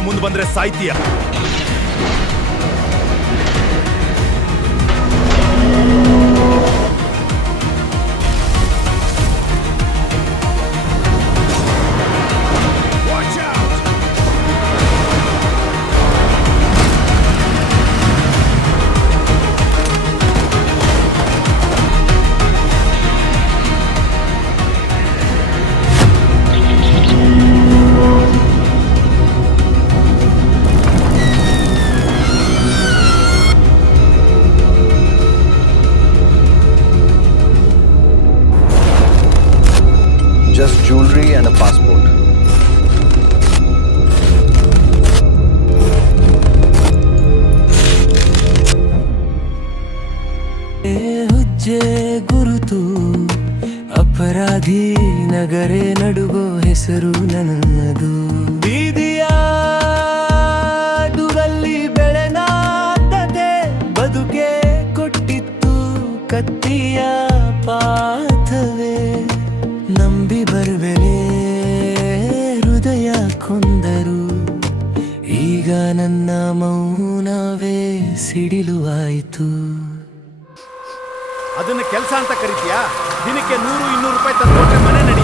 ಮುಂಚೆ ಮುಂದೆ ಬಂದ್ರೆ ಸಾಯ್ತೀಯ. Just jewelry and a passport. ಹುಜ್ಜೆ ಗುರುತು ಅಪರಾಧಿ ನಗರೆ ನಡುಗೋ ಹೆಸರು ನನ್ನದು. ಬೀದಿಯ ದುರಲ್ಲಿ ಬೆಳೆನಾದದೆ ಬದುಕೆ ಕೊಟ್ಟಿತ್ತು ಕತ್ತಿಯ ಪಾಠವೇ. ನಂಬಿ ಬರ್ವೆನೆ ಹೃದಯ ಕೊಂದರು, ಈಗ ನನ್ನ ಮೌನವೇ ಸಿಡಿಲುವಾಯಿತು. ಅದನ್ನ ಕೆಲಸ ಅಂತ ಕರಿತೀಯಾ? ದಿನಕ್ಕೆ 100-200 ರೂಪಾಯಿ ತಂದು ಕೊಟ್ರೆ ಮನೆ ನಡಿ.